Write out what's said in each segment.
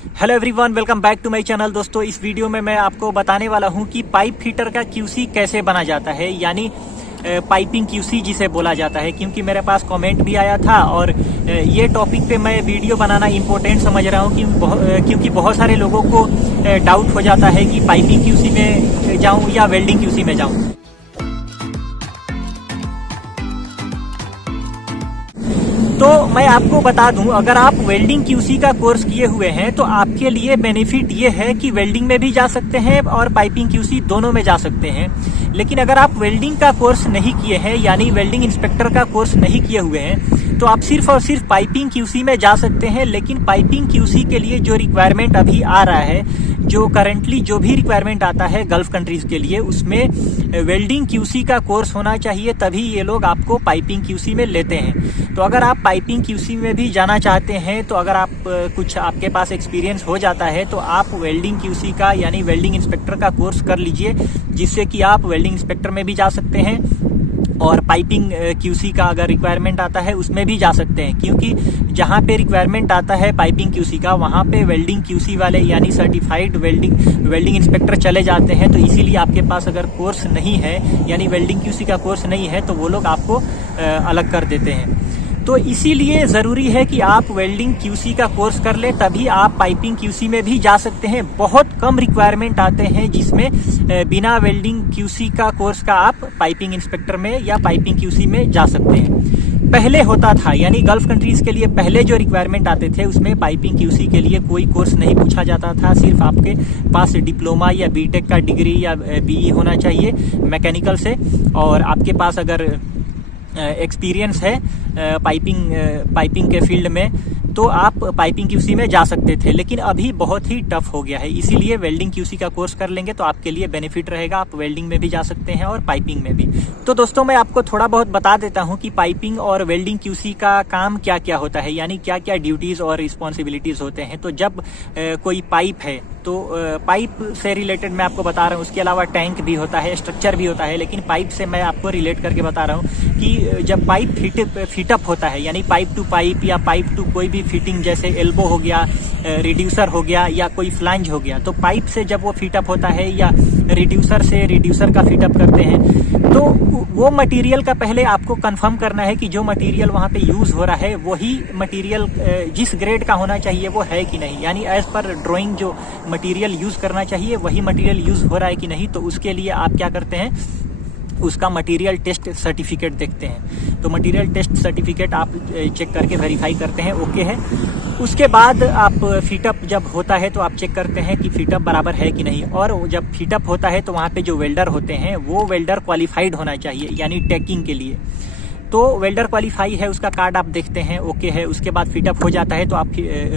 Hello everyone, welcome back to my channel. दोस्तों, इस video में मैं आपको बताने वाला हूं कि पाइप फिटर का क्यूसी कैसे बना जाता है, यानी पाइपिंग क्यूसी जिसे बोला जाता है। क्योंकि मेरे पास कमेंट भी आया था और ये टॉपिक पे मैं वीडियो बनाना इम्पोर्टेंट समझ रहा हूं क्योंकि बहुत सारे लोगों को डाउट हो जाता है कि पाइपिंग क्यूसी में जाऊं या वेल्डिंग क्यूसी में जाऊं। तो मैं आपको बता दूं, अगर आप वेल्डिंग क्यूसी का कोर्स किए हुए हैं तो आपके लिए बेनिफिट ये है कि वेल्डिंग में भी जा सकते हैं और पाइपिंग क्यूसी दोनों में जा सकते हैं। लेकिन अगर आप वेल्डिंग का कोर्स नहीं किए हैं, यानी वेल्डिंग इंस्पेक्टर का कोर्स नहीं किए हुए हैं, तो आप सिर्फ और सिर्फ पाइपिंग क्यूसी में जा सकते हैं। लेकिन पाइपिंग क्यूसी के लिए जो रिक्वायरमेंट अभी आ रहा है, जो करंटली जो भी रिक्वायरमेंट आता है गल्फ कंट्रीज के लिए, उसमें वेल्डिंग क्यूसी का कोर्स होना चाहिए, तभी ये लोग आपको पाइपिंग क्यूसी में लेते हैं। तो अगर आप पाइपिंग क्यूसी में भी जाना चाहते हैं, तो अगर आप कुछ आपके पास एक्सपीरियंस हो जाता है, तो आप वेल्डिंग क्यूसी का यानी वेल्डिंग इंस्पेक्टर का कोर्स कर लीजिए, जिससे कि आप वेल्डिंग इंस्पेक्टर में भी जा सकते हैं और पाइपिंग क्यूसी का अगर रिक्वायरमेंट आता है उसमें भी जा सकते हैं। क्योंकि जहाँ पे रिक्वायरमेंट आता है पाइपिंग क्यूसी का, वहाँ पे वेल्डिंग क्यूसी वाले यानी सर्टिफाइड वेल्डिंग इंस्पेक्टर चले जाते हैं। तो इसीलिए आपके पास अगर कोर्स नहीं है, यानी वेल्डिंग क्यूसी का कोर्स नहीं है, तो वो लोग आपको अलग कर देते हैं। तो इसीलिए ज़रूरी है कि आप वेल्डिंग क्यूसी का कोर्स कर ले, तभी आप पाइपिंग क्यूसी में भी जा सकते हैं। बहुत कम रिक्वायरमेंट आते हैं जिसमें बिना वेल्डिंग क्यूसी का कोर्स का आप पाइपिंग इंस्पेक्टर में या पाइपिंग क्यूसी में जा सकते हैं। पहले होता था, यानी गल्फ कंट्रीज के लिए पहले जो रिक्वायरमेंट आते थे उसमें पाइपिंग क्यूसी के लिए कोई कोर्स नहीं पूछा जाता था। सिर्फ आपके पास डिप्लोमा या बीटेक का डिग्री या बीई होना चाहिए मैकेनिकल से, और आपके पास अगर एक्सपीरियंस है पाइपिंग के फील्ड में, तो आप पाइपिंग क्यूसी में जा सकते थे। लेकिन अभी बहुत ही टफ हो गया है, इसीलिए वेल्डिंग क्यूसी का कोर्स कर लेंगे तो आपके लिए बेनिफिट रहेगा। आप वेल्डिंग में भी जा सकते हैं और पाइपिंग में भी। तो दोस्तों, मैं आपको थोड़ा बहुत बता देता हूं कि पाइपिंग और वेल्डिंग क्यूसी का काम क्या क्या होता है, यानी क्या क्या ड्यूटीज और रिस्पॉन्सिबिलिटीज होते हैं। तो जब कोई पाइप है, तो पाइप से रिलेटेड मैं आपको बता रहा हूँ। उसके अलावा टैंक भी होता है, स्ट्रक्चर भी होता है, लेकिन पाइप से मैं आपको रिलेट करके बता रहा हूँ कि जब पाइप फिटअप होता है, यानी पाइप टू पाइप या पाइप टू कोई भी फिटिंग, जैसे एल्बो हो गया, रिड्यूसर हो गया या कोई फ्लांज हो गया, तो पाइप से जब वो फिटअप होता है या रिड्यूसर से रिड्यूसर का फिटअप करते हैं, तो वो मटेरियल का पहले आपको कंफर्म करना है कि जो मटेरियल वहाँ पे यूज हो रहा है वही मटेरियल जिस ग्रेड का होना चाहिए वो है कि नहीं, यानी एज पर ड्राइंग जो मटेरियल यूज करना चाहिए वही मटेरियल यूज हो रहा है कि नहीं। तो उसके लिए आप क्या करते हैं, उसका मटेरियल टेस्ट सर्टिफिकेट देखते हैं। तो मटेरियल टेस्ट सर्टिफिकेट आप चेक करके वेरीफाई करते हैं ओके है। उसके बाद आप फिटअप जब होता है तो आप चेक करते हैं कि फिटअप बराबर है कि नहीं। और जब फिटअप होता है तो वहाँ पे जो वेल्डर होते हैं वो वेल्डर क्वालिफाइड होना चाहिए, यानी टैगिंग के लिए। तो वेल्डर क्वालिफाई है, उसका कार्ड आप देखते हैं ओके है। उसके बाद फिटअप हो जाता है तो आप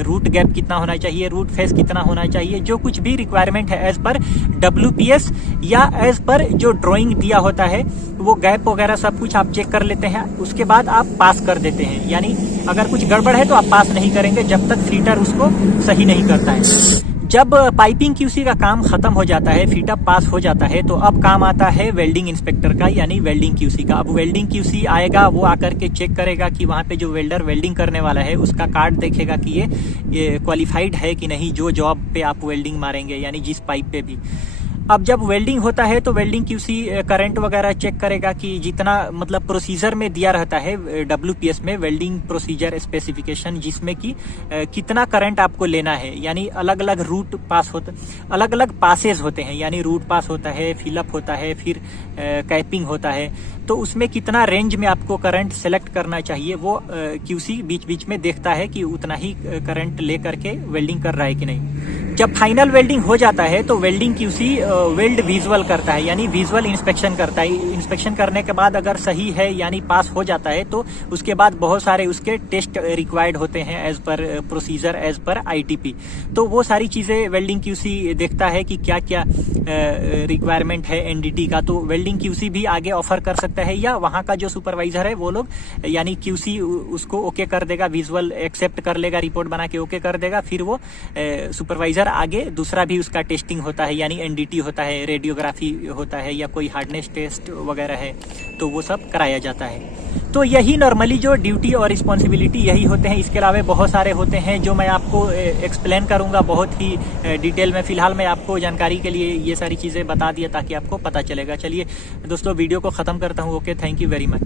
रूट गैप कितना होना चाहिए, रूट फेस कितना होना चाहिए, जो कुछ भी रिक्वायरमेंट है एज पर WPS या एज पर जो ड्राइंग दिया होता है, वो गैप वगैरह सब कुछ आप चेक कर लेते हैं। उसके बाद आप पास कर देते हैं, यानी अगर कुछ गड़बड़ है तो आप पास नहीं करेंगे जब तक फिटर उसको सही नहीं करता है। जब पाइपिंग क्यूसी का काम खत्म हो जाता है, फिटअप पास हो जाता है, तो अब काम आता है वेल्डिंग इंस्पेक्टर का, यानी वेल्डिंग क्यूसी का। अब वेल्डिंग क्यूसी आएगा, वो आकर के चेक करेगा कि वहाँ पे जो वेल्डर वेल्डिंग करने वाला है उसका कार्ड देखेगा कि ये क्वालिफाइड है कि नहीं, जो जॉब पे आप वेल्डिंग मारेंगे, यानी जिस पाइप पे भी। अब जब वेल्डिंग होता है तो वेल्डिंग क्यूसी करंट वगैरह चेक करेगा कि जितना मतलब प्रोसीजर में दिया रहता है WPS में, वेल्डिंग प्रोसीजर स्पेसिफिकेशन, जिसमें कि कितना करंट आपको लेना है, यानी अलग अलग रूट पास होता, अलग अलग पासेज होते हैं, यानी रूट पास होता है, फिलअप होता है, फिर कैपिंग होता है। तो उसमें कितना रेंज में आपको करंट सेलेक्ट करना चाहिए, वो क्यूसी बीच बीच में देखता है कि उतना ही करंट ले करके वेल्डिंग कर रहा है कि नहीं। जब फाइनल वेल्डिंग हो जाता है तो वेल्डिंग क्यूसी वेल्ड विजुअल करता है, यानी विजुअल इंस्पेक्शन करता है। इंस्पेक्शन करने के बाद अगर सही है यानी पास हो जाता है, तो उसके बाद बहुत सारे उसके टेस्ट रिक्वायर्ड होते हैं as per procedure, as per ITP। तो वो सारी चीजें वेल्डिंग क्यूसी देखता है कि क्या क्या रिक्वायरमेंट है NDT का। तो वेल्डिंग क्यूसी भी आगे ऑफर कर सकता है, या वहाँ का जो सुपरवाइजर है वो लोग, यानी क्यूसी उसको ओके कर देगा, विजुअल एक्सेप्ट कर लेगा, रिपोर्ट बना के ओके कर देगा, फिर वो सुपरवाइजर फर्दर आगे दूसरा भी उसका टेस्टिंग होता है, यानी एनडीटी होता है, रेडियोग्राफी होता है, या कोई हार्डनेस टेस्ट वगैरह है, तो वो सब कराया जाता है। तो यही नॉर्मली जो ड्यूटी और रिस्पॉन्सिबिलिटी यही होते हैं। इसके अलावा बहुत सारे होते हैं जो मैं आपको एक्सप्लेन करूंगा बहुत ही डिटेल में। फिलहाल मैं आपको जानकारी के लिए ये सारी चीज़ें बता दिया ताकि आपको पता चलेगा। चलिए दोस्तों, वीडियो को ख़त्म करता हूँ। Okay, thank you very much.